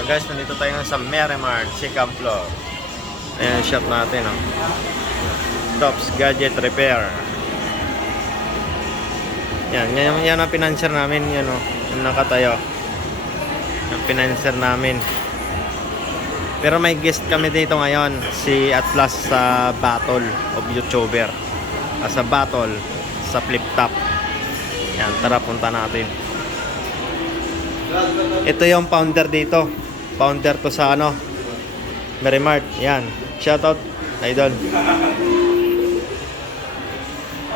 So guys, nandito tayo sa Merrimart, second floor. Ayan yung shop natin, oh. Tops Gadget Repair. Yan ang pinanser namin, yan, oh. Yung nakatayo. Yung pinanser namin. Pero may guest kami dito ngayon, si Atlas sa Battle of YouTuber. Sa Battle sa Flip Top. Yan, tara punta natin. Ito yung founder dito. Founder to sa Merrimart. Yan. Shoutout, idol.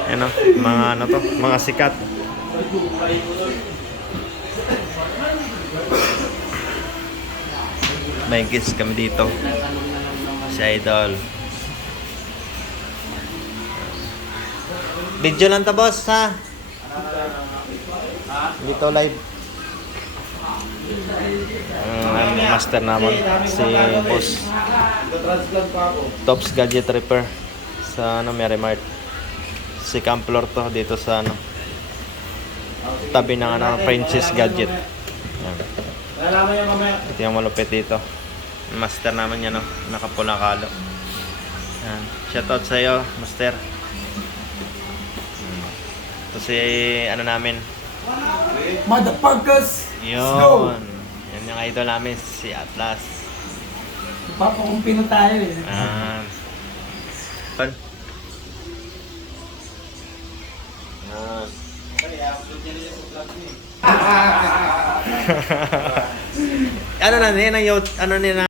Yan, mga to, mga sikat. May guest kami dito. Si idol. Video lang ta, boss, ha? Dito live. Ang master naman si boss Tops Gadget Repair sa Merrimart. Second floor to dito sa tabi ng Princess Gadget. Yan. Ito yung malupit dito. Master naman yan, nakapula kalo. Yan. Shoutout sa iyo, master. Ito si namin. Motherfuckers! Yun. Yan yung idol namin, si Atlas. Papakumpino tayo eh. Pan. Ano na nila, ano nila